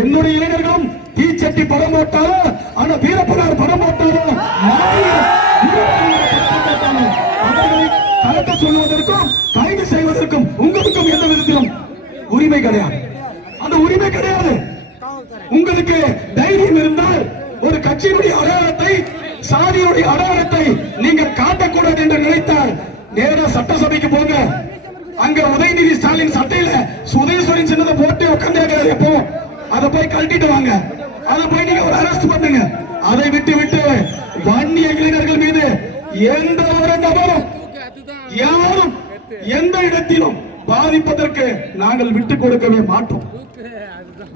என்னுடைய இளைஞர்களும் தீச்சட்டி படம் போட்டாலும் ஆனா வீரப்பனார் படம் போட்டாலும் அவர்களை கலட்ட சொல்வதற்கும் கைது செய்வதற்கும் உங்களுக்கும் எந்த விதத்திலும் உரிமை கிடையாது. அந்த உரிமை கிடையாது. உங்களுக்கு தைரியம் இருந்தால் ஒரு கட்சியினுடைய அடையாளத்தை, சாதியுடைய அடையாளத்தை நீங்கள் காட்டக்கூடாது என்று நினைத்தால் நேரா சட்டசபைக்கு போங்க. அங்க உதயநிதி ஸ்டாலின் சட்டையில சுதேஸ்வரின் சின்னத்தை போட்டு உட்கார்ந்து எப்போ அதை போய் கழட்டிட்டு வாங்க. அதை போய் நீங்க ஒரு அரெஸ்ட் பண்ணுங்க. அதை விட்டு வன்னிய இளைஞர்கள் மீது எந்த ஒரு நபரும் யாரும் எந்த இடத்திலும் பாதிப்பதற்கு நாங்கள் விட்டுக் கொடுக்கவே மாட்டோம்.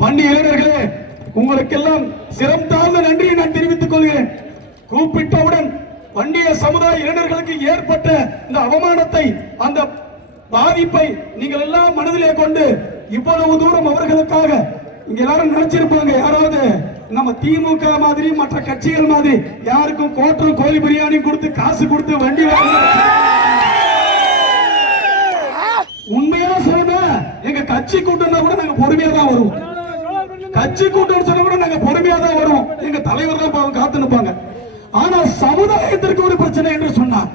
வன்னிய இளைஞர்களே, உங்களுக்கெல்லாம் சிரம் தாழ்ந்த நன்றியை நான் தெரிவித்துக் கொள்கிறேன். கூப்பிட்டவுடன் வன்னிய சமுதாய இளைஞர்களுக்கு ஏற்பட்ட இந்த அவமானத்தை, அந்த பாதிப்பை நீங்கள் எல்லாம் மனதிலே கொண்டு இவ்வளவு தூரம் அவர்களுக்காக இங்க எல்லாரும் நினைச்சிருப்பாங்க, யாராவது நம்ம திமுக மாதிரி மற்ற கட்சிகள் மாதிரி யாருக்கும் கோட்டரும் கோழி பிரியாணி கொடுத்து காசு கொடுத்து வண்டி உண்மையா சொல்லுங்க. எங்க கட்சி கூட்டம்னா கூட நாங்க பொறுமையா தான் வருவோம். கட்சி கூட்டம் சொன்னா கூட நாங்க பொறுமையா தான் வருவோம். எங்க தலைவர் தான் காத்து நிற்பாங்க. ஆனா சமுதாயத்திற்கு ஒரு பிரச்சனை என்று சொன்னார்,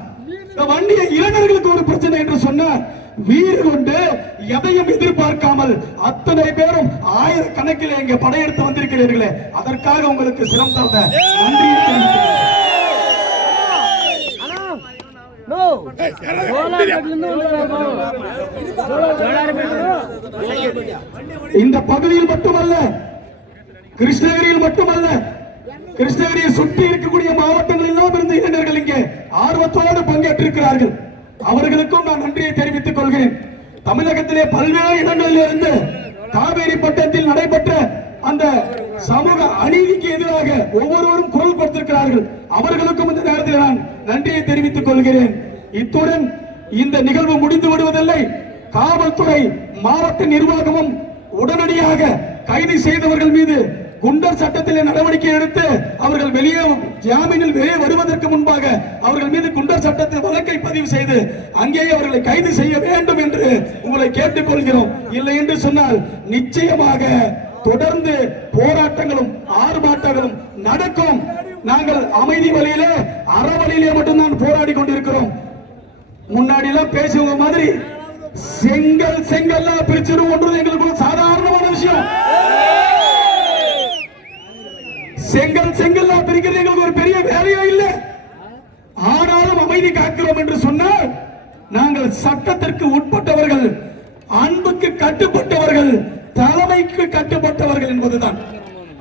வண்டிய இளைஞர்களுக்கு ஒரு பிரச்சனை என்று சொன்னார், வீறு கொண்டு எதையும் எதிர்பார்க்காமல் அத்தனை பேரும் ஆயிரக்கணக்கில் இங்கே படையெடுத்து வந்திருக்கிறீர்களே, அதற்காக உங்களுக்கு சிரம் தாழ்ந்த நன்றியை தெரிவித்துக் இந்த பகுதியில் மட்டுமல்ல, கிருஷ்ணகிரியில் மட்டுமல்ல, கிருஷ்ணகிரியை சுற்றி இருக்கக்கூடிய மாவட்டங்கள் எல்லாம் இருந்து இளைஞர்கள் இங்கே ஆர்வத்தோடு பங்கேற்றிருக்கிறார்கள். அவர்களுக்கும் நான் நன்றியை தெரிவித்துக் கொள்கிறேன். தமிழகத்திலே பல்வேறு இடங்களில் இருந்து காவேரி பட்டத்தில் நடைபெற்ற அந்த சமூக அநீதிக்கு எதிராக ஒவ்வொருவரும் குரல் கொடுத்திருக்கிறார்கள். அவர்களுக்கும் இந்த நேரத்தில் நான் நன்றியை தெரிவித்துக் கொள்கிறேன். இத்துடன் இந்த நிகழ்வு முடிந்து விடுவதில்லை. காவல்துறை, மாவட்ட நிர்வாகமும் உடனடியாக கைது செய்தவர்கள் மீது குண்டர் சட்டத்திலே நடவடிக்கை எடுத்து அவர்கள் வெளியே ஜாமீனில் வெளியே வருவதற்கு முன்பாக அவர்கள் மீது குண்டர் சட்டத்தில் வழக்கை பதிவு செய்து அங்கேயே அவர்களை கைது செய்ய வேண்டும் என்று உங்களை கேட்டுக்கொள்கிறோம். இல்லை என்று சொன்னால் நிச்சயமாக தொடர்ந்து போராட்டங்களும் ஆர்ப்பாட்டங்களும் நடக்கும். நாங்கள் அமைதி வழியிலே, அறவழியிலே மட்டும்தான் போராடி கொண்டிருக்கிறோம். முன்னாடி எல்லாம் பேசுவங்க மாதிரி செங்கல்லாம் பிரிச்சிருவோம் எங்களுக்கு சாதாரணமான விஷயம். செங்கல்லா பிரிக்கிறது எங்களுக்கு ஒரு பெரிய வேலையா இல்லை. ஆனாலும் அமைதி காக்கிறோம் என்று சொன்னால் நாங்கள் சட்டத்திற்கு உட்பட்டவர்கள், அன்புக்கு கட்டுப்பட்டவர்கள், தலைமைக்கு கட்டுப்பட்டவர்கள் என்பதுதான்.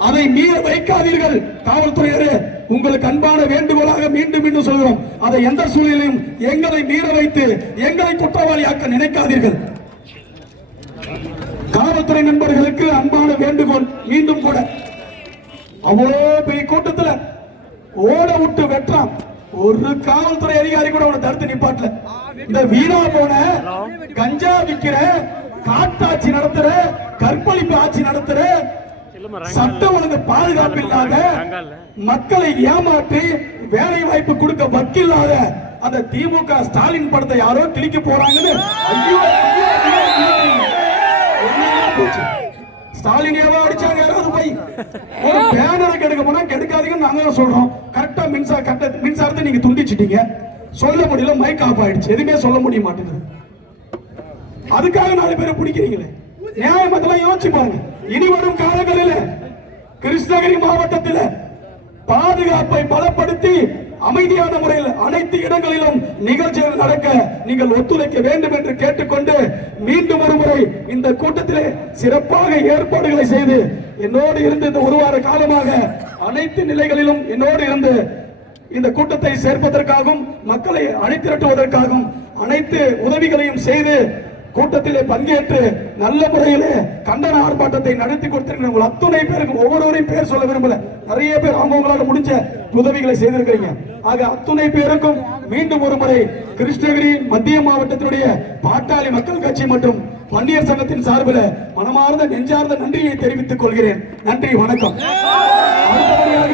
அதை மீற வைக்காதீர்கள். காவல்துறையரே, உங்களுக்கு அன்பான வேண்டுகோளாக மீண்டும் மீண்டும் சொல்கிறோம், அதை எந்த சூழ்நிலையும் எங்களை மீற வைத்து எங்களை குற்றவாளியாக்க நினைக்காதீர்கள். காவல்துறை நண்பர்களுக்கு அன்பான வேண்டுகோள் மீண்டும் கூட, அவ்வளோ பெரிய கூட்டத்தில் ஓட விட்டு வெட்டான் ஒரு காவல்துறை அதிகாரி கூட அவனை தடுத்து நிப்பாட்டல. இந்த வீணா போன கஞ்சா விக்கிற, காட்டாட்சி நடத்துற, கற்பழிப்பு ஆட்சி நடத்துற, சட்டம் ஒழுங்கு பாதுகாப்பு இல்லாத, மக்களை ஏமாற்றி வேலை வாய்ப்பு கொடுக்க வக்கில்லாத அந்த திமுக ஸ்டாலின் படத்தை யாரோ கிழிக்க போறாங்கன்னு ஐயோ ஸ்டாலின் ஏவோ அடிச்சாங்க. யாராவது போய் ஒரு பேனரை கெடுக்க போனா கெடுக்காதீங்கன்னு நாங்க சொல்றோம். கரெக்டா மின்சாரத்தை நீங்க துண்டிச்சிட்டீங்க, சொல்ல முடியல, மைக் ஆஃப் ஆயிடுச்சு, எதுவுமே சொல்ல முடிய மாட்டேங்குது. அதுக்காக 4 பேரை பிடிக்கிறீங்களே, நியாயம் அதெல்லாம் யோசிச்சு பாருங்க. இனி வரும் காலங்களில் கிருஷ்ணகிரி மாவட்டத்தில் பாதுகாப்பை பலப்படுத்தி அமைதியான முறையில் அனைத்து இடங்களிலும் நிகழ்ச்சிகள் நடக்க நீங்கள் ஒத்துழைக்க வேண்டும் என்று கேட்டுக்கொண்டு மீண்டும் ஒரு முறை இந்த கூட்டத்திலே சிறப்பாக ஏற்பாடுகளை செய்து என்னோடு இருந்து இந்த ஒரு வார காலமாக அனைத்து நிலைகளிலும் என்னோடு இருந்து இந்த கூட்டத்தை சேர்ப்பதற்காகவும் மக்களை அணிதிரட்டுவதற்காகவும் அனைத்து உதவிகளையும் செய்து கூட்டத்திலே பங்கேற்று நல்ல முறையிலே கண்டன ஆர்ப்பாட்டத்தை நடத்தி கொடுத்திருக்கிற அத்துணை பேருக்கு ஒவ்வொருவரையும் பேர் சொல்ல விரும்பல, நிறைய பேர் அவங்களால முடிஞ்ச உதவிகளை செய்திருக்கிறீங்க. ஆக அத்துணை பேருக்கும் மீண்டும் ஒரு முறை கிருஷ்ணகிரி மத்திய மாவட்டத்தினுடைய பாட்டாளி மக்கள் கட்சி மற்றும் வன்னியர் சங்கத்தின் சார்பில் மனமார்ந்த நெஞ்சார்ந்த நன்றியை தெரிவித்துக் கொள்கிறேன். நன்றி, வணக்கம். அடுத்தபடியாக